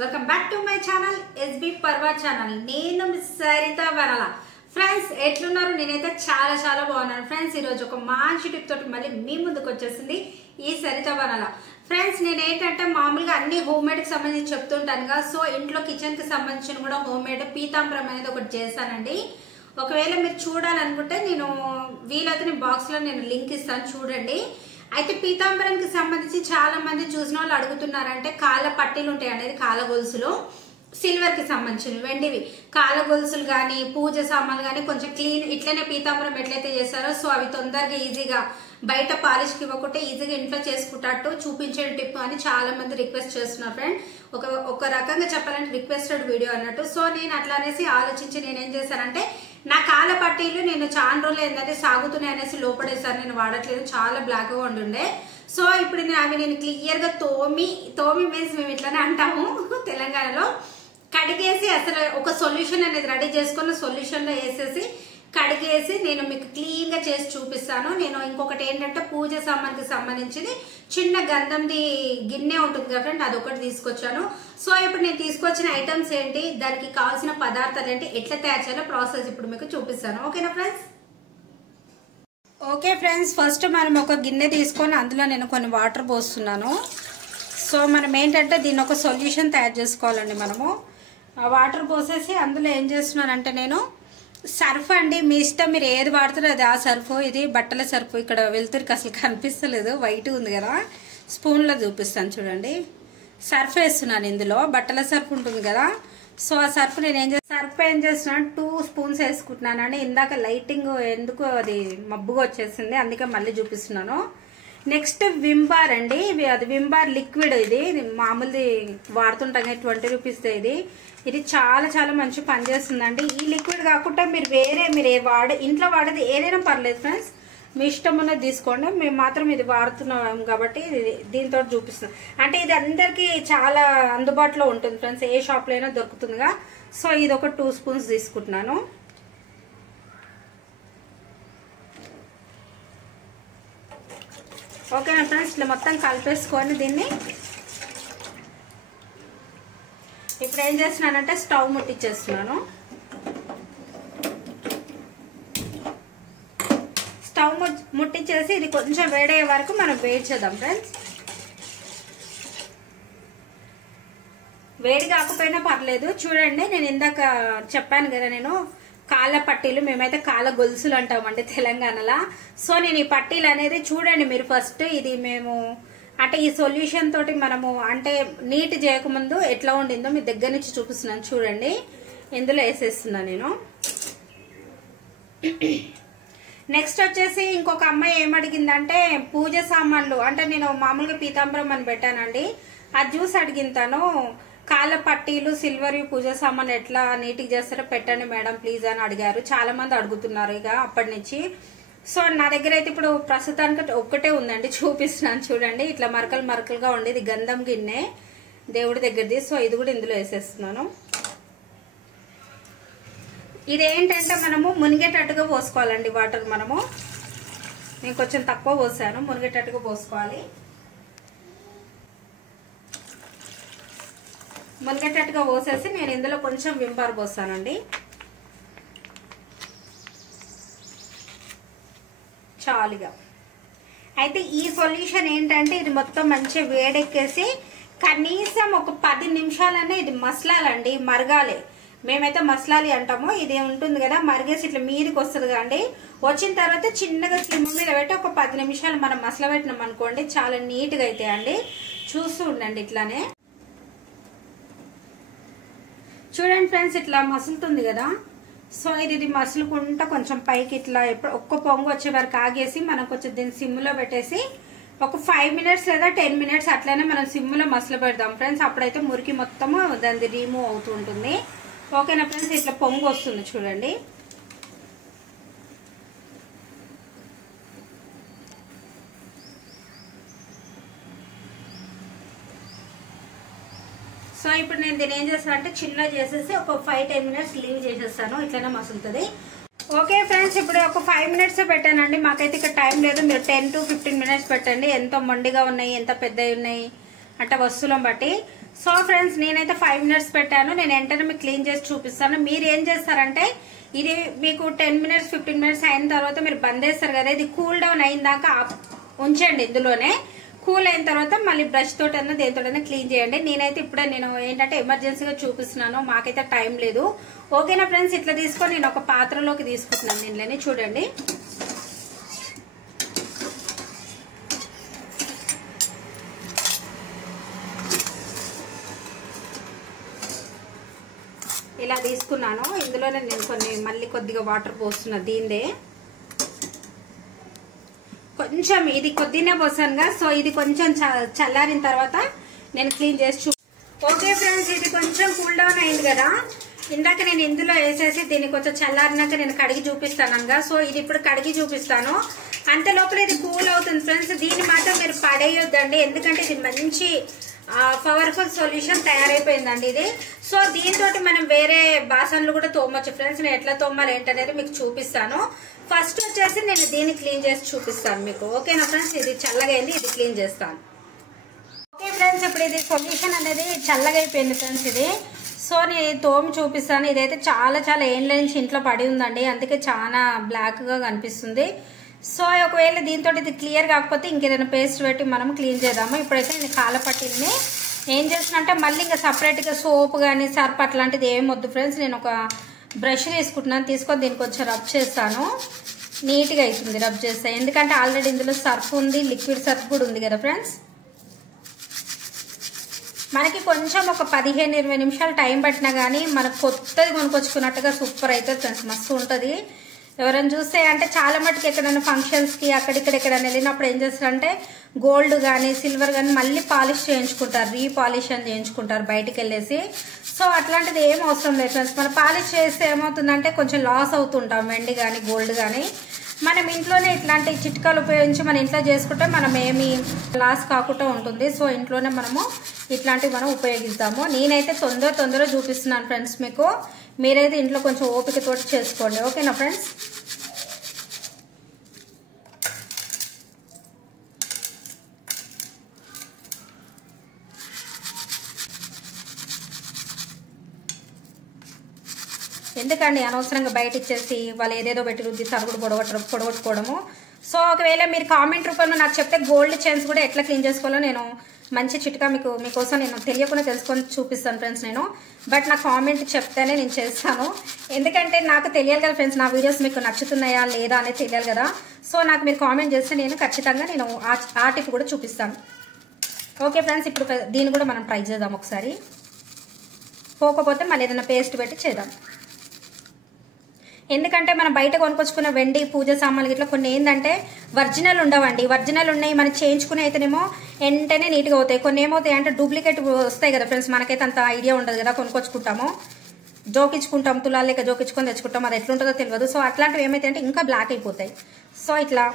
Welcome back to my channel SB Parva channel. నేను miss Saritha Varala. Friends ఎట్లున్నారు? నేనైతే చాలా బాగున్నాను. ఫ్రెండ్స్ ఈరోజు ఒక మంచి టిప్ తోటి మళ్ళీ మీ ముందుకు వచ్చేసింది ఈ సరిత వరాల. ఫ్రెండ్స్ నేను ఏంటంటే మామూలుగా అన్ని హోమ్ మేడ్ కి సంబంధించి చెప్తుంటానుగా. సో ఇంట్లో కిచెన్ కి సంబంధించిన కూడా హోమ్ మేడ్ పీతాంబరం అనేది ఒకటి చేశానండి. ఒకవేళ మీరు చూడాలనుకుంటే నేను వీలైతే బాక్స్ లో నేను లింక్ ఇస్తాను, చూడండి. అయితే పీతాంబరానికి సంబంధించి చాలా మంది చూసిన వాళ్ళు అడుగుతున్నారంటే కాళ్ళ పట్టీలు ఉంటాయి అనేది, కాళ్ళ గొలుసులు సిల్వర్ కి సంబంధించినవి, వెండివి కాళ్ళ గొలుసులు కానీ పూజ సామాన్లు కానీ కొంచెం క్లీన్ ఇట్లనే పీతాంబరం ఎట్లయితే చేస్తారో సో అవి తొందరగా ఈజీగా బయట పాలిష్ కి ఇవ్వకుంటే ఈజీగా ఇంట్లో చేసుకుంటట్టు చూపించే టిప్ అని చాలా మంది రిక్వెస్ట్ చేస్తున్నారు ఫ్రెండ్. ఒక రకంగా చెప్పాలంటే రిక్వెస్టెడ్ వీడియో అన్నట్టు. సో నేను అట్లా అనేసి ఆలోచించి నేనేం చేశానంటే నా కాళ్ళ పట్టీలు నేను చాలా రోజులు ఏంటంటే సాగుతున్నాయి అనేసి లోపడేసారి నేను వాడట్లేదు, చాలా బ్లాక్ గా ఉండుండే. సో ఇప్పుడు అవి నేను క్లియర్ గా తోమి మీన్స్ మేము ఇట్లానే అంటాము తెలంగాణలో, కడిగేసి అసలు ఒక సొల్యూషన్ అనేది రెడీ చేసుకుని సొల్యూషన్ లో వేసేసి కడిగేసి నేను మీకు క్లీన్ గా చేసి చూపిస్తాను. నేను ఇంకొకటి ఏంటంటే పూజ సామాన్కి సంబంధించింది చిన్న గంధంది గిన్నె ఉంటుంది కదా ఫ్రెండ్, అదొకటి తీసుకొచ్చాను. సో ఇప్పుడు నేను తీసుకొచ్చిన ఐటమ్స్ ఏంటి, దానికి కావాల్సిన పదార్థాలు ఏంటి, ఎట్లా తయారు చేయాలో ప్రాసెస్ ఇప్పుడు మీకు చూపిస్తాను. ఓకేనా ఫ్రెండ్స్? ఓకే ఫ్రెండ్స్, ఫస్ట్ మనం ఒక గిన్నె తీసుకొని అందులో నేను కొన్ని వాటర్ పోస్తున్నాను. సో మనం ఏంటంటే దీన్ని ఒక సొల్యూషన్ తయారు చేసుకోవాలండి. మనము ఆ వాటర్ పోసేసి అందులో ఏం చేస్తున్నానంటే నేను సర్ఫ్ అండి, మీ ఇష్టం మీరు ఏది వాడుతారో అది. ఆ సర్ఫ్ ఇది బట్టల సర్ఫ్, ఇక్కడ వెళ్తురికి అసలు కనిపిస్తలేదు, వైట్ ఉంది కదా, స్పూన్లో చూపిస్తాను చూడండి. సర్ఫ్ వేస్తున్నాను ఇందులో, బట్టల సర్ఫ్ ఉంటుంది కదా. సో ఆ సర్ఫ్ నేను ఏం చేస్తున్నాను 2 స్పూన్స్ వేసుకుంటున్నాను. ఇందాక లైటింగ్ ఎందుకు అది మబ్బుగా వచ్చేసింది, అందుకే మళ్ళీ చూపిస్తున్నాను. నెక్స్ట్ విమ్ బార్ అండి, అది విమ్ బార్ లిక్విడ్, ఇది మామూలుది వాడుతుంటాం 20 రూపీస్ ఇది చాలా మంచి పని చేస్తుందండి. ఈ లిక్విడ్ కాకుండా మీరు ఇంట్లో వాడేది ఏదైనా పర్లేదు ఫ్రెండ్స్, మీ ఇష్టం ఉన్నది తీసుకోండి. మేము మాత్రం ఇది వాడుతున్నాం కాబట్టి దీంతో చూపిస్తున్నాం. అంటే ఇది అందరికి చాలా అందుబాటులో ఉంటుంది ఫ్రెండ్స్, ఏ షాప్లో అయినా దొరుకుతుందిగా. సో ఇది ఒక 2 స్పూన్స్ తీసుకుంటున్నాను. ఓకేనా ఫ్రెండ్స్, ఇట్లా మొత్తం కలిపేసుకొని దీన్ని ఇప్పుడు ఏం చేస్తున్నానంటే స్టవ్ ముట్టించేస్తున్నాను. స్టవ్ ముట్టించేసి ఇది కొంచెం వేడయ్యే వరకు మనం వెయిట్ చేద్దాం ఫ్రెండ్స్. వేడి కాకపోయినా పర్లేదు. చూడండి నేను ఇందాక చెప్పాను కదా, నేను కాళ్ళ పట్టీలు, మేమైతే కాళ్ళ గొలుసులు అంటామండి తెలంగాణలో. సో నేను ఈ పట్టీలు అనేది చూడండి మీరు ఫస్ట్, ఇది మేము అంటే ఈ సొల్యూషన్ తోటి మనము అంటే నీట్ చేయకముందు ఎట్లా ఉండిందో మీ దగ్గర నుంచి చూపిస్తున్నాను చూడండి. ఇందులో వేసేస్తున్నాను నేను. నెక్స్ట్ వచ్చేసి ఇంకొక అమ్మాయి ఏమడిగిందంటే పూజ సామాన్లు, అంటే నేను మామూలుగా పీతాంబరం అని పెట్టానండి, అది చూసి అడిగింతాను. కాళ్ళ పట్టీలు సిల్వర్ పూజ సామాన్లు ఎట్లా నీట్గా చేస్తారో పెట్టండి మేడం ప్లీజ్ అని అడిగారు. చాలా మంది అడుగుతున్నారు ఇక అప్పటి నుంచి. సో నా దగ్గర అయితే ఇప్పుడు ప్రస్తుతానికి ఒక్కటే ఉందండి, చూపిస్తున్నాను చూడండి. ఇట్లా మరకలుగా ఉండేది గంధం గిన్నె దేవుడి దగ్గరది. సో ఇది కూడా ఇందులో వేసేస్తున్నాను. ఇదేంటంటే మనము మునిగేటట్టుగా పోసుకోవాలండి వాటర్. నేను కొంచెం తక్కువ పోసాను, మునిగేటట్టుగా పోసుకోవాలి. మునిగేటట్టుగా పోసేసి నేను ఇందులో కొంచెం విమ్ బార్ పోస్తానండి. చాలుగా. అయితే ఈ సొల్యూషన్ ఏంటంటే ఇది మొత్తం మంచిగా వేడెక్కేసి కనీసం ఒక 10 నిమిషాలనే ఇది మసలాలండి, మరగాలి. మేమైతే మసలాలి అంటాము. ఇది ఉంటుంది కదా మరిగేసి ఇట్లా మీదకి వస్తుంది కదండి, వచ్చిన తర్వాత చిన్నగా స్లిమ్ మీద పెట్టి ఒక 10 నిమిషాలు మనం మసల పెట్టినాం అనుకోండి, చాలా నీట్గా అవుతాయండి. చూస్తూ ఉండండి ఇట్లానే. చూడండి ఫ్రెండ్స్ ఇట్లా మసులుతుంది కదా. సో ఇది మసులుకుంటా కొంచెం పైకి ఇట్లా ఒక్క పొంగు వచ్చే వరకు ఆగేసి మనం కొంచెం దీన్ని సిమ్లో పెట్టేసి ఒక 5 మినిట్స్ లేదా 10 మినిట్స్ అట్లనే మనం సిమ్లో మసలు పెడదాం ఫ్రెండ్స్. అప్పుడైతే మురికి మొత్తము దాన్ని రిమూవ్ అవుతూ ఉంటుంది. ఓకేనా ఫ్రెండ్స్, ఇట్లా పొంగు వస్తుంది చూడండి. సో ఇప్పుడు నేను దీన్ని ఏం చేస్తాను అంటే చిన్న చేసేసి ఒక 5-10 మినిట్స్ లీవ్ చేసేస్తాను, ఇట్లనే మసులుతుంది. ఓకే ఫ్రెండ్స్, ఇప్పుడు ఒక 5 మినిట్స్ పెట్టానండి. మాకైతే ఇక్కడ టైం లేదు, మీరు 10 to 15 మినిట్స్ పెట్టండి. ఎంతో మొండిగా ఉన్నాయి, ఎంత పెద్దవి ఉన్నాయి అంటే వస్తువులను బట్టి. సో ఫ్రెండ్స్ నేనైతే 5 మినిట్స్ పెట్టాను. నేను వెంటనే మీకు క్లీన్ చేసి చూపిస్తాను. మీరు ఏం చేస్తారంటే ఇది మీకు 10 మినిట్స్ 15 మినిట్స్ అయిన తర్వాత మీరు బంద్ చేస్తారు కదా, ఇది కూల్ డౌన్ అయిన దాకా ఉంచండి. ఇందులోనే కూల్ అయిన తర్వాత మళ్ళీ బ్రష్ తోటన్నా దేనితోటన్నా క్లీన్ చేయండి. నేనైతే ఇప్పుడే నేను ఏంటంటే ఎమర్జెన్సీగా చూపిస్తున్నాను, మాకైతే టైం లేదు. ఓకేనా ఫ్రెండ్స్, ఇట్లా తీసుకొని నేను ఒక పాత్రలోకి తీసుకుంటున్నాను. దీనిలోనే చూడండి. ఇలా తీసుకున్నాను. ఇందులోనే నేను మళ్ళీ కొద్దిగా వాటర్ పోస్తున్నా. దీనిదే కొంచెం ఇది కొద్దినే పోసానుగా, సో ఇది కొంచెం చల్లారిన తర్వాత నేను క్లీన్ చేసి ఓకే ఫ్రెండ్స్, ఇది కొంచెం కూల్ డౌన్ అయింది కదా. ఇందాక నేను ఇందులో వేసేసి దీన్ని కొంచెం చల్లారినాక నేను కడిగి చూపిస్తాను. సో ఇది ఇప్పుడు కడిగి చూపిస్తాను. అంత లోపల ఇది కూల్ అవుతుంది ఫ్రెండ్స్. దీన్ని మాత్రం మీరు పడేయొద్దండి, ఎందుకంటే ఇది మంచి పవర్ఫుల్ సొల్యూషన్ తయారైపోయిందండి ఇది. సో దీంతో మనం వేరే బాసన్లు కూడా తోమొచ్చు ఫ్రెండ్స్. నేను ఎట్లా తోమాలి ఏంటనేది మీకు చూపిస్తాను. ఫస్ట్ వచ్చేసి నేను దీన్ని క్లీన్ చేసి చూపిస్తాను మీకు. ఓకేనా ఫ్రెండ్స్, ఇది చల్లగా అయింది, ఇది క్లీన్ చేస్తాను. ఓకే ఫ్రెండ్స్, ఇప్పుడు ఇది సొల్యూషన్ అనేది చల్లగా అయిపోయింది ఫ్రెండ్స్ ఇది. సో నేను తోమి చూపిస్తాను. ఇదైతే చాలా చాలా ఏళ్ళ నుంచి ఇంట్లో పడి ఉందండి, అందుకే చాలా బ్లాక్ గా కనిపిస్తుంది. సో ఒకవేళ దీంతో ఇది క్లియర్ కాకపోతే ఇంకేదైనా పేస్ట్ పెట్టి మనం క్లీన్ చేద్దాము. ఇప్పుడైతే నేను కాలపట్టిని ఏం చేస్తున్నంటే మళ్ళీ ఇంకా సపరేట్గా సోప్ కానీ సర్ప్ అట్లాంటిది ఏం వద్దు ఫ్రెండ్స్. నేను ఒక బ్రష్ తీసుకుంటున్నాను, తీసుకొని దీనికి కొంచెం రబ్ చేస్తాను. నీట్గా అవుతుంది రబ్ చేస్తాను, ఎందుకంటే ఆల్రెడీ ఇందులో సర్ఫ్ ఉంది, లిక్విడ్ సర్ఫ్ కూడా ఉంది కదా ఫ్రెండ్స్. మనకి కొంచెం ఒక 15-20 నిమిషాలు టైం పట్టినా కానీ మనకు కొత్తది కొనుక్కొచ్చుకున్నట్టుగా సూపర్ అవుతుంది ఫ్రెండ్స్, మస్తు ఉంటుంది. ఎవరైనా చూస్తే అంటే చాలా మటుకు ఎక్కడైనా ఫంక్షన్స్కి అక్కడిక్కడ ఎక్కడైనా వెళ్ళినప్పుడు ఏం చేస్తారంటే గోల్డ్ కానీ సిల్వర్ కానీ మళ్ళీ పాలిష్ చేయించుకుంటారు, రీపాలిష్ అని చేయించుకుంటారు బయటికి వెళ్ళేసి. సో అట్లాంటిది ఏం అవసరం లేదు ఫ్రెండ్స్. మనం పాలిష్ చేస్తే ఏమవుతుందంటే కొంచెం లాస్ అవుతుంటాం, వెండి కానీ గోల్డ్ కానీ. మనం ఇంట్లోనే ఇట్లాంటి చిట్కాలు ఉపయోగించి మన ఇంట్లో చేసుకుంటే మనం ఏమి లాస్ కాకుండా ఉంటుంది. సో ఇంట్లోనే మనము ఇట్లాంటివి మనం ఉపయోగిస్తాము. నేనైతే తొందరగా చూపిస్తున్నాను ఫ్రెండ్స్ మీకు. మీరైతే ఇంట్లో కొంచెం ఓపికతోటి చేసుకోండి. ఓకేనా ఫ్రెండ్స్. ఎందుకండి అనవసరంగా బయట ఇచ్చేసి వాళ్ళు ఏదేదో పెట్టి రుద్ది తరుగుడు పొడగొట్టుకోవడము. సో ఒకవేళ మీరు కామెంట్ రూపంలో నాకు చెప్తే గోల్డ్ చైన్స్ కూడా ఎట్లా క్లీన్ చేసుకోవాలో నేను మంచి చిట్కా మీకోసం నేను తెలియకుండా తెలుసుకొని చూపిస్తాను ఫ్రెండ్స్ నేను. బట్ నా కామెంట్ చెప్తేనే నేను చేస్తాను, ఎందుకంటే నాకు తెలియాలి కదా ఫ్రెండ్స్, నా వీడియోస్ మీకు నచ్చుతున్నాయా లేదా అనేది తెలియాలి కదా. సో నాకు మీరు కామెంట్ చేస్తే నేను ఖచ్చితంగా నేను ఆ టిప్ కూడా చూపిస్తాను. ఓకే ఫ్రెండ్స్, ఇప్పుడు దీన్ని కూడా మనం ట్రై చేద్దాం ఒకసారి. పోకపోతే మళ్ళీ ఏదైనా పేస్ట్ పెట్టి చేద్దాం. ఎందుకంటే మనం బయట కొనుక్కొచ్చుకున్న వెండి పూజ సామాన్లు ఇట్లా కొన్ని ఏంటంటే ఒరిజినల్ ఉండవండి. ఒరిజినల్ ఉన్నాయి మనం చేయించుకుని అయితేనేమో వెంటనే నీట్గా అవుతాయి. కొన్ని ఏమవుతాయి అంటే డూప్లికేట్ వస్తాయి కదా ఫ్రెండ్స్, మనకైతే అంత ఐడియా ఉండదు కదా. కొనుక్కొచ్చుకుంటాము, జోకించుకుంటాం, తులాలు లెక్క జోకించుకొని తెచ్చుకుంటాం, అది ఎట్లుంటుందో తెలియదు. సో అట్లాంటివి ఏమైతే అంటే ఇంకా బ్లాక్ అయిపోతాయి. సో ఇట్లా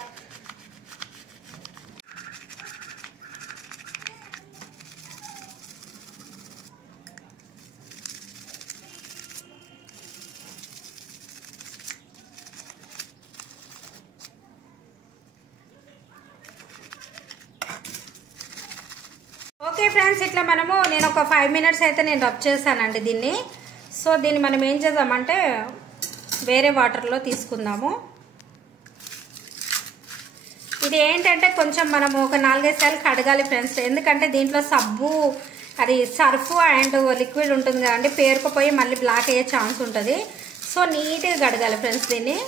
ఓకే ఫ్రెండ్స్, ఇట్లా నేను ఒక 5 మినిట్స్ అయితే నేను రబ్ చేశానండి దీన్ని. సో దీన్ని మనం ఏం చేద్దామంటే వేరే వాటర్లో తీసుకుందాము. ఇది ఏంటంటే కొంచెం మనము ఒక 4-5 సార్లు కడగాలి ఫ్రెండ్స్, ఎందుకంటే దీంట్లో సబ్బు అది సర్ఫ్ అండ్ లిక్విడ్ ఉంటుంది కదండి, పేరుకుపోయి మళ్ళీ బ్లాక్ అయ్యే ఛాన్స్ ఉంటుంది. సో నీట్గా కడగాలి ఫ్రెండ్స్ దీన్ని.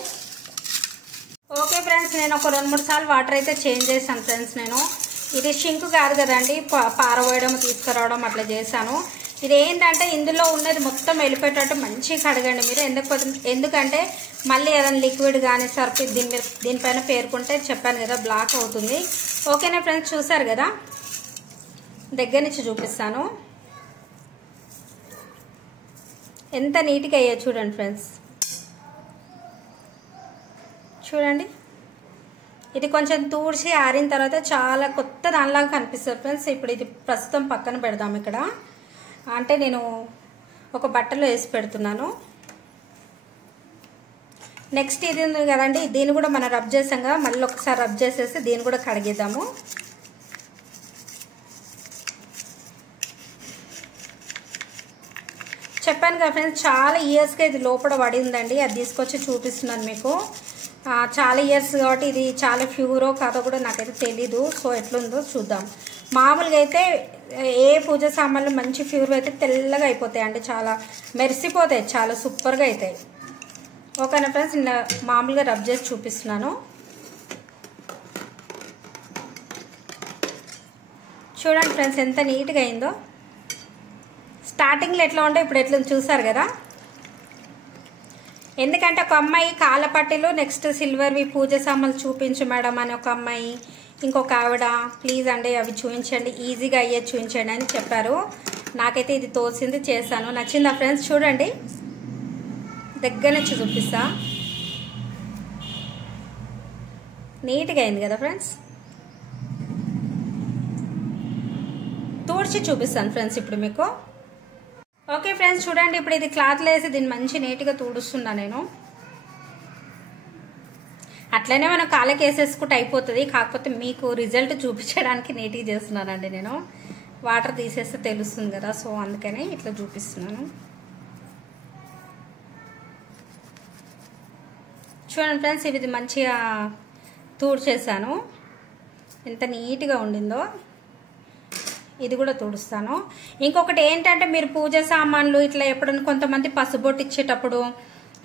ఓకే ఫ్రెండ్స్, నేను ఒక 2-3 సార్లు వాటర్ అయితే చేంజ్ చేశాను ఫ్రెండ్స్. నేను ఇది షింక్ కాదు కదండి, పారవేయడం తీసుకురావడం అట్లా చేశాను. ఇది ఏంటంటే ఇందులో ఉన్నది మొత్తం వెళ్ళిపోయేటట్టు మంచిగా కడగండి మీరు. ఎందుకంటే మళ్ళీ ఏదైనా లిక్విడ్ కానీ సర్ఫ్ దీనిపైన పేరుకుంటే చెప్పాను కదా బ్లాక్ అవుతుంది. ఓకేనా ఫ్రెండ్స్, చూసారు కదా, దగ్గర నుంచి చూపిస్తాను ఎంత నీట్గా అయ్యో చూడండి ఫ్రెండ్స్. చూడండి, ఇది కొంచెం తూడ్చి ఆరిన తర్వాత చాలా కొత్త దానిలాగా కనిపిస్తుంది ఫ్రెండ్స్. ఇప్పుడు ఇది ప్రస్తుతం పక్కన పెడదాం. ఇక్కడ అంటే నేను ఒక బట్టలో వేసి పెడుతున్నాను. నెక్స్ట్ ఇది ఉంది కదండి, దీన్ని కూడా మనం రబ్ చేసాం కదా, మళ్ళీ ఒకసారి రబ్ చేసేసి దీన్ని కూడా కడిగిద్దాము. చెప్పాను కదా ఫ్రెండ్స్, చాలా ఇయర్స్గా ఇది లోపల పడి ఉందండి. అది తీసుకొచ్చి చూపిస్తున్నాను మీకు. చాలా ఇయర్స్ కాబట్టి ఇది చాలా ప్యూరో కాదో కూడా నాకైతే తెలీదు. సో ఎట్లుందో చూద్దాం. మామూలుగా అయితే ఏ పూజ సామాన్లు మంచి ప్యూర్ అయితే తెల్లగా అయిపోతాయి అండి, చాలా మెరిసిపోతాయి, చాలా సూపర్గా అవుతాయి. ఓకేనా ఫ్రెండ్స్, మామూలుగా రబ్ చేసి చూపిస్తున్నాను. చూడండి ఫ్రెండ్స్ ఎంత నీట్గా అయిందో. స్టార్టింగ్లో ఎట్లా ఉంటే ఇప్పుడు ఎట్లా చూసారు కదా. ఎందుకంటే ఒక అమ్మాయి కాళ్ళపట్టిలు నెక్స్ట్ సిల్వర్వి పూజ సామాన్లు చూపించు మేడం అని ఒక అమ్మాయి, ఇంకొక ఆవిడ ప్లీజ్ అండి అవి చూపించండి, ఈజీగా అయ్యే చూపించండి అని చెప్పారు. నాకైతే ఇది తోచింది, చేశాను. నచ్చిందా ఫ్రెండ్స్? చూడండి దగ్గర నుంచి చూపిస్తా. నీట్గా అయింది కదా ఫ్రెండ్స్. తూడ్చి చూపిస్తాను ఫ్రెండ్స్ ఇప్పుడు మీకు. ఓకే ఫ్రెండ్స్ చూడండి, ఇప్పుడు ఇది క్లాత్లో వేసి దీన్ని మంచి నీట్గా తూడుస్తున్నా నేను. అట్లనే మనం కాళ్ళకి వేసేసుకుంటే అయిపోతుంది, కాకపోతే మీకు రిజల్ట్ చూపించడానికి నీట్గా చేస్తున్నానండి నేను. వాటర్ తీసేస్తే తెలుస్తుంది కదా, సో అందుకని ఇట్లా చూపిస్తున్నాను. చూడండి ఫ్రెండ్స్, ఇది మంచిగా తూడ్చేసాను, ఎంత నీట్గా ఉండిందో. ఇది కూడా తుడుస్తాను. ఇంకొకటి ఏంటంటే మీరు పూజ సామాన్లు ఇట్లా ఎప్పుడైనా కొంతమంది పసుబొట్టు ఇచ్చేటప్పుడు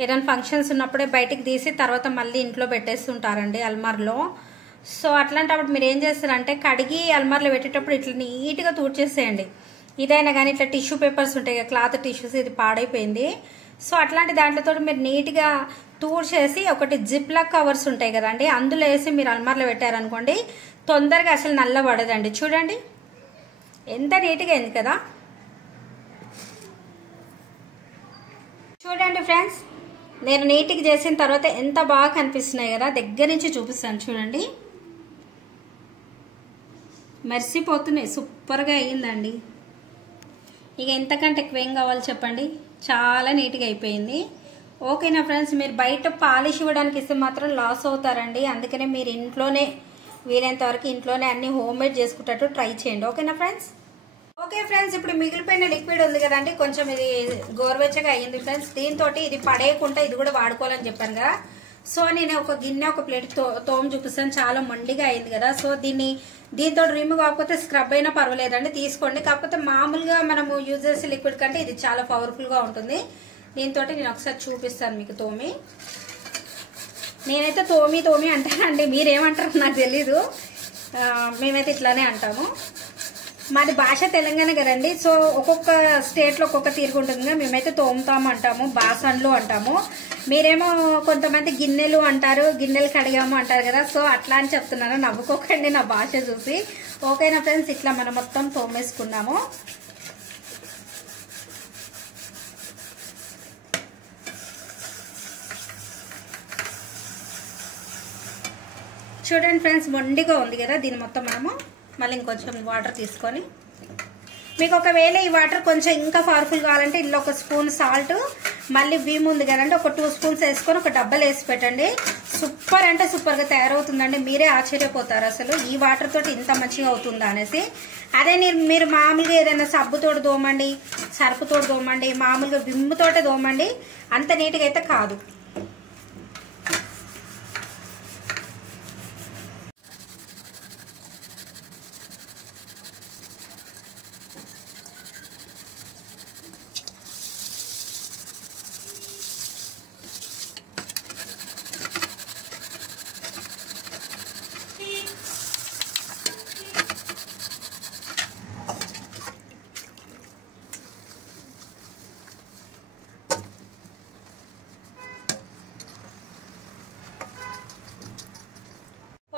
ఏదైనా ఫంక్షన్స్ ఉన్నప్పుడే బయటికి తీసి తర్వాత మళ్ళీ ఇంట్లో పెట్టేస్తుంటారండి అల్మార్లో. సో అట్లాంటప్పుడు మీరు ఏం చేస్తారంటే కడిగి అల్మార్లో పెట్టేటప్పుడు ఇట్లా నీట్గా తూడ్చేసేయండి. ఇదైనా కానీ ఇట్లా టిష్యూ పేపర్స్ ఉంటాయి కదా, క్లాత్ టిష్యూస్, ఇది పాడైపోయింది. సో అట్లాంటి దాంట్లతో మీరు నీట్గా తూడ్చేసి ఒకటి జిప్ లాక్ కవర్స్ ఉంటాయి కదండి, అందులో వేసి మీరు అల్మార్లో పెట్టారనుకోండి తొందరగా అసలు నల్లబడదండి. చూడండి ఎంత నీట్గా అయింది కదా. చూడండి ఫ్రెండ్స్, నేను నీట్గా చేసిన తర్వాత ఎంత బాగా కనిపిస్తున్నాయి కదా. దగ్గర నుంచి చూపిస్తాను చూడండి, మెరిసిపోతున్నాయి, సూపర్గా అయ్యిందండి. ఇక ఎంతకంటే ఎక్కువ ఏం కావాలి చెప్పండి, చాలా నీట్గా అయిపోయింది. ఓకేనా ఫ్రెండ్స్, మీరు బయట పాలిష్ ఇవ్వడానికి ఇస్తే మాత్రం లాస్ అవుతారండి. అందుకనే మీరు ఇంట్లోనే వీలైనంత వరకు ఇంట్లోనే అన్ని హోమ్ మేడ్ చేసుకుంటట్టు ట్రై చేయండి. ఓకేనా ఫ్రెండ్స్. ఓకే ఫ్రెండ్స్, ఇప్పుడు మిగిలిపోయిన లిక్విడ్ ఉంది కదండి, కొంచెం ఇది గోరువెచ్చగా అయ్యింది ఫ్రెండ్స్. దీంతో ఇది పడేయకుండా ఇది కూడా వాడుకోవాలని చెప్పాను కదా. సో నేను ఒక గిన్నె ఒక ప్లేట్ తోమ చూపిస్తాను, చాలా మొండిగా అయింది కదా. సో దీంతో రిమూవ్ కాకపోతే స్క్రబ్ అయినా పర్వాలేదండి, తీసుకోండి. కాకపోతే మామూలుగా మనము యూజ్ చేసే లిక్విడ్ కంటే ఇది చాలా పవర్ఫుల్గా ఉంటుంది. దీంతో నేను ఒకసారి చూపిస్తాను మీకు తోమి. నేనైతే తోమి అంటానండి, మీరేమంటారు నాకు తెలీదు, మేమైతే ఇట్లానే అంటాము. మాది భాష తెలంగాణ కదండి, సో ఒక్కొక్క స్టేట్లో ఒక్కొక్క తీరుగు ఉంటుంది కదా. మేమైతే తోముతాము అంటాము, బాసన్లు అంటాము. మీరేమో కొంతమంది గిన్నెలు అంటారు, గిన్నెలు కడిగాము అంటారు కదా. సో అట్లా అని చెప్తున్నాను, నవ్వుకోకండి నా భాష చూసి. ఓకేనా ఫ్రెండ్స్, ఇట్లా మనం మొత్తం తోమేసుకున్నాము. చూడండి ఫ్రెండ్స్, మొండిగా ఉంది కదా. దీన్ని మొత్తం మనము మళ్ళీ ఇంకొంచెం వాటర్ తీసుకొని, మీకు ఒకవేళ ఈ వాటర్ కొంచెం ఇంకా పవర్ఫుల్ కావాలంటే ఇందులో ఒక స్పూన్ సాల్ట్, మళ్ళీ విమ్ ఉంది కదండి, ఒక 2 స్పూన్స్ వేసుకొని ఒక డబ్బాలు వేసి పెట్టండి. సూపర్ అంటే సూపర్గా తయారవుతుందండి. మీరే ఆశ్చర్యపోతారు అసలు ఈ వాటర్ తోటి ఇంత మంచిగా అవుతుందా అనేసి. అదే మీరు మామూలుగా ఏదైనా సబ్బుతోటి దోమండి, సర్పుతోటి దోమండి, మామూలుగా విమ్ తోటే దోమండి, అంత నీట్గా అయితే కాదు.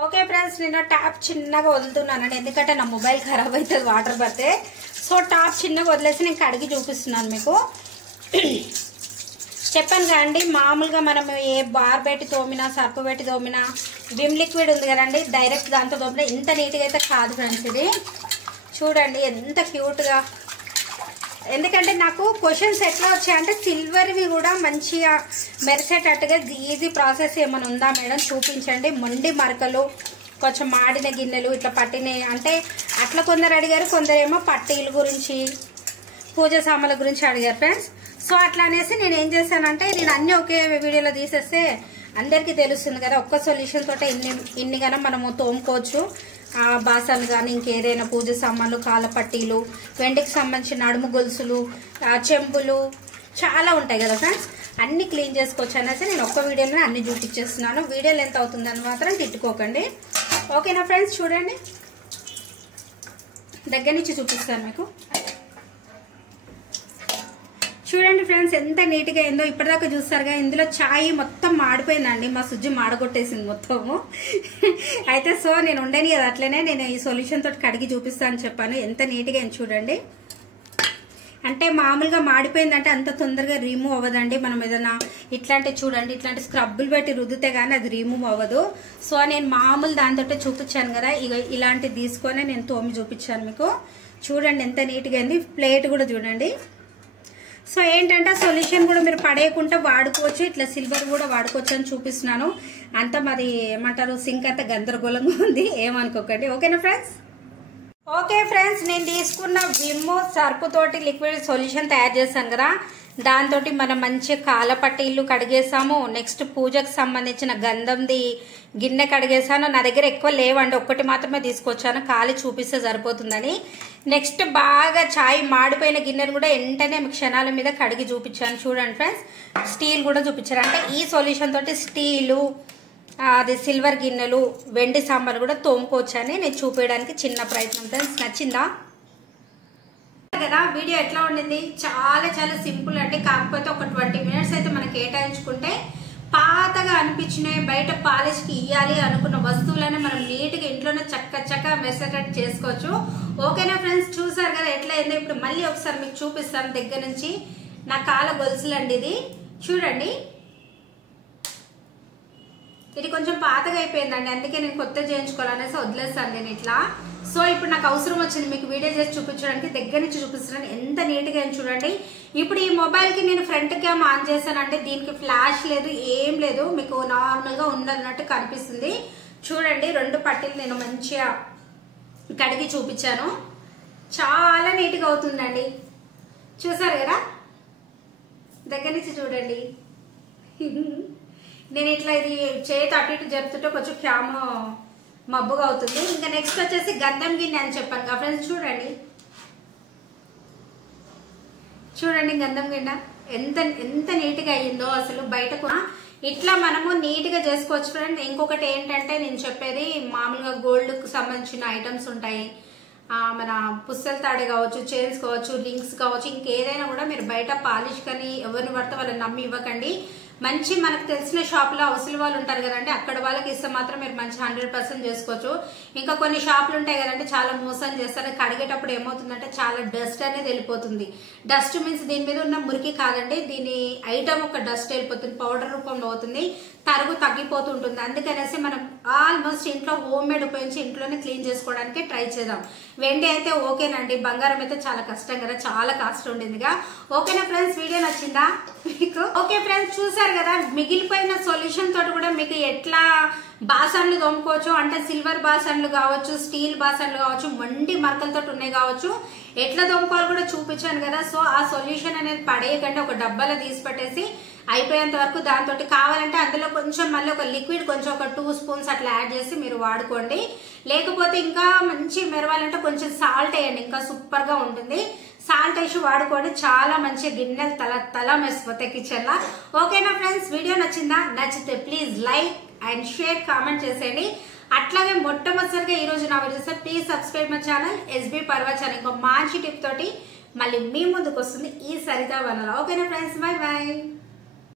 ఓకే ఫ్రెండ్స్, నేను టాప్ చిన్నగా వదులుతున్నానండి, ఎందుకంటే నా మొబైల్ ఖరాబ్ అవుతుంది వాటర్ పడితే. సో టాప్ చిన్నగా వదిలేసి నేను కడిగి చూపిస్తున్నాను మీకు. చెప్పాను కదండి, మామూలుగా మనం ఏ బార్ పెట్టి తోమినా, సర్పు పెట్టి తోమినా, విమ్ లిక్విడ్ ఉంది కదండి, డైరెక్ట్ దాంతో తోమినా ఇంత నీట్గా అయితే కాదు ఫ్రెండ్స్. ఇది చూడండి ఎంత క్యూట్గా. ఎందుకంటే నాకు క్వశ్చన్స్ ఎట్లా వచ్చాయంటే సిల్వర్వి కూడా మంచిగా మెరిసేటట్టుగా ఈజీ ప్రాసెస్ ఏమైనా ఉందా మేడం చూపించండి. మొండి మరకలు, కొంచెం మాడిన గిన్నెలు, ఇట్లా పట్టినవి అంటే అట్లా కొందరు అడిగారు, కొందరేమో పట్టీల గురించి, పూజ సామాన్ల గురించి అడిగారు ఫ్రెండ్స్. సో అట్లా అనేసి నేను ఏం చేశానంటే నేను అన్ని ఒకే వీడియోలో తీసేస్తే అందరికీ తెలుస్తుంది కదా, ఒక్క సొల్యూషన్ తోటే ఇన్ని గానం మనము తోముకోవచ్చు. బాసన్లు కానీ ఇంకేదైనా పూజ సామాన్లు, కాలపట్టీలు, వెండికి సంబంధించిన నడుము గొలుసులు, చెంబులు చాలా ఉంటాయి కదా ఫ్రెండ్స్, అన్ని క్లీన్ చేసుకోవచ్చు అనేసి నేను ఒక్క వీడియోలో అన్ని చూపించేస్తున్నాను. వీడియోలు ఎంత అవుతుందని మాత్రం తిట్టుకోకండి, ఓకేనా ఫ్రెండ్స్. చూడండి, దగ్గర నుంచి చూపిస్తాను మీకు. చూడండి ఫ్రెండ్స్ ఎంత నీట్గా అయిందో. ఇప్పటిదాకా చూస్తారుగా, ఇందులో ఛాయ్ మొత్తం మాడిపోయిందండి, మా సుజ్జి మాడగొట్టేసింది మొత్తము. అయితే సో నేను ఉండని కదా అట్లనే నేను ఈ సొల్యూషన్ తోటి కడిగి చూపిస్తాను చెప్పాను. ఎంత నీట్గా అయింది చూడండి. అంటే మామూలుగా మాడిపోయిందంటే అంత తొందరగా రిమూవ్ అవ్వదండి. మనం ఏదైనా ఇట్లాంటి చూడండి, ఇట్లాంటి స్క్రబ్బులు పెట్టి రుద్దితే కానీ అది రిమూవ్ అవ్వదు. సో నేను మామూలు దాంతో చూపించాను కదా, ఇక ఇలాంటివి తీసుకొని నేను తోమి చూపించాను మీకు. చూడండి ఎంత నీట్గా అయింది. ప్లేట్ కూడా చూడండి. సో ఏంటంటే సొల్యూషన్ కూడా మీరు పడేయకుండా వాడుకోవచ్చు, ఇట్లా సిల్వర్ కూడా వాడుకోవచ్చు అని చూపిస్తున్నాను. అంతా మాది ఏమంటారు సింక్ అంతా గందరగోళంగా ఉంది, ఏమనుకోకండి, ఓకేనా ఫ్రెండ్స్. ఓకే ఫ్రెండ్స్, నేను తీసుకున్న విమ్ సర్పుతోటి లిక్విడ్ సొల్యూషన్ తయారు చేశాను కదా, దాంతో మనం మంచిగా కాలపట్టీలు కడిగేసాము. నెక్స్ట్ పూజకు సంబంధించిన గంధంది గిన్నె కడిగేసాను. నా దగ్గర ఎక్కువ లేవండి, ఒక్కటి మాత్రమే తీసుకొచ్చాను, ఖాళీ చూపిస్తే సరిపోతుందని. నెక్స్ట్ బాగా ఛాయ్ మాడిపోయిన గిన్నెను కూడా వెంటనే క్షణాల మీద కడిగి చూపించాను. చూడండి ఫ్రెండ్స్, స్టీల్ కూడా చూపించాను. అంటే ఈ సొల్యూషన్ తోటి స్టీలు, అది సిల్వర్ గిన్నెలు, వెండి సాంబార్ కూడా తోముకోవచ్చని నేను చూపించడానికి చిన్న ప్రయత్నం. ఫ్రెండ్స్ నచ్చిందా కదా వీడియో? ఎట్లా ఉండింది? చాలా చాలా సింపుల్ అండి. కాకపోతే ఒక 20 మినిట్స్ అయితే మనం కేటాయించుకుంటే పాతగా అనిపించినాయి, బయట పాలిష్కి ఇవ్వాలి అనుకున్న వస్తువులనే మనం నీట్గా ఇంట్లోనే చక్క మెసేజ్ చేసుకోవచ్చు, ఓకేనా ఫ్రెండ్స్. చూసారు కదా ఎట్లా అయిందో. ఇప్పుడు మళ్ళీ ఒకసారి మీకు చూపిస్తాను దగ్గర నుంచి. నా కాల గొలుసులండి ఇది చూడండి. ఇది కొంచెం పాతగా అయిపోయిందండి, అందుకే నేను కొత్త చేయించుకోవాలనేసి వదిలేస్తాను నేను ఇట్లా. సో ఇప్పుడు నాకు అవసరం వచ్చింది మీకు వీడియో చేసి చూపించడానికి, దగ్గర నుంచి చూపిస్తున్నాను ఎంత నీట్గా అయింది చూడండి. ఇప్పుడు ఈ మొబైల్కి నేను ఫ్రంట్ క్యామ్ ఆన్ చేశానంటే దీనికి ఫ్లాష్ లేదు, ఏం లేదు, మీకు నార్మల్గా ఉన్నట్టు కనిపిస్తుంది. చూడండి 2 పట్టీలు నేను మంచిగా కడిగి చూపించాను, చాలా నీట్గా అవుతుందండి. చూసారు కదా, దగ్గర నుంచి చూడండి. నేను ఇట్లా ఇది చేతి అటు ఇటు జరుపుతుంటే కొంచెం క్యామ్ మబ్బుగా అవుతుంది. ఇంకా నెక్స్ట్ వచ్చేసి గంధం గిన్నె అని చెప్పాను కదా ఫ్రెండ్స్. చూడండి గంధం గిన్నె ఎంత నీట్గా అయ్యిందో అసలు. బయటకు ఇట్లా మనము నీట్గా చేసుకోవచ్చు ఫ్రెండ్. ఇంకొకటి ఏంటంటే నేను చెప్పేది, మామూలుగా గోల్డ్కు సంబంధించిన ఐటమ్స్ ఉంటాయి, మన పుస్తల తాడు కావచ్చు, చైన్స్ కావచ్చు, రింగ్స్ కావచ్చు, ఇంకేదైనా కూడా మీరు బయట పాలిష్ కానీ ఎవరిని పడితే వాళ్ళని నమ్మి ఇవ్వకండి. మంచి మనకు తెలిసిన షాపులో అవసరం వాళ్ళు ఉంటారు కదండి, అక్కడ వాళ్ళకి ఇస్తే మాత్రం మీరు మంచి 100% చేసుకోవచ్చు. ఇంకా కొన్ని షాపులు ఉంటాయి కదండి, చాలా మోసం చేస్తారు. కడిగేటప్పుడు ఏమవుతుందంటే చాలా డస్ట్ అనేది వెళ్ళిపోతుంది. డస్ట్ మీన్స్ దీని మీద ఉన్న మురికి కాదండి, దీని ఐటమ్ ఒక డస్ట్ వెళ్ళిపోతుంది, పౌడర్ రూపంలో అవుతుంది, తరుగు తగ్గిపోతుంటుంది. అందుకనేసి మనం ఆల్మోస్ట్ ఇంట్లో హోమ్ మేడ్ ఉపయోగించి ఇంట్లోనే క్లీన్ చేసుకోవడానికి ట్రై చేద్దాం. వెండి అయితే ఓకేనండి, బంగారం అయితే చాలా కష్టం కదా, చాలా కాస్ట్ ఉండిందిగా. ఓకేనా ఫ్రెండ్స్, వీడియో నచ్చిందా మీకు? ఓకే ఫ్రెండ్స్, చూసారు కదా మిగిలిపోయిన సొల్యూషన్ తోటి కూడా మీకు ఎట్లా బాసన్లు తోముకోవచ్చు అంటే సిల్వర్ బాసన్లు కావచ్చు, స్టీల్ బాసన్లు కావచ్చు, మండి మరకలతో ఉన్నాయి కావచ్చు, ఎట్లా తోముకోవాలి కూడా చూపించాను కదా. సో ఆ సొల్యూషన్ అనేది పడేయకండి, ఒక డబ్బాలో తీసి పెట్టేసి అయిపోయేంత వరకు దాంతో కావాలంటే అందులో కొంచెం మళ్ళీ ఒక లిక్విడ్ కొంచెం ఒక 2 స్పూన్స్ అట్లా యాడ్ చేసి మీరు వాడుకోండి. లేకపోతే ఇంకా మంచి మెరవాలంటే కొంచెం సాల్ట్ వేయండి, ఇంకా సూపర్ గా ఉంటుంది. సాల్ట్ వేసి వాడుకోండి, చాలా మంచి గిన్నెలు తల మెరిసిపోతాయి కిచెన్ లా. ఓకేనా ఫ్రెండ్స్, వీడియో నచ్చిందా? నచ్చితే please like and share, comment చేసేయండి. అట్లాగే మొట్టమొదటిసారిగా ఈ రోజు నా videos please subscribe my channel SB Parva channel. ఇంకో మంచి టిప్ తోటి మళ్ళీ మీ ముందుకు వస్తుంది ఈ సరిత వనల. ఓకేనా ఫ్రెండ్స్, బై బాయ్.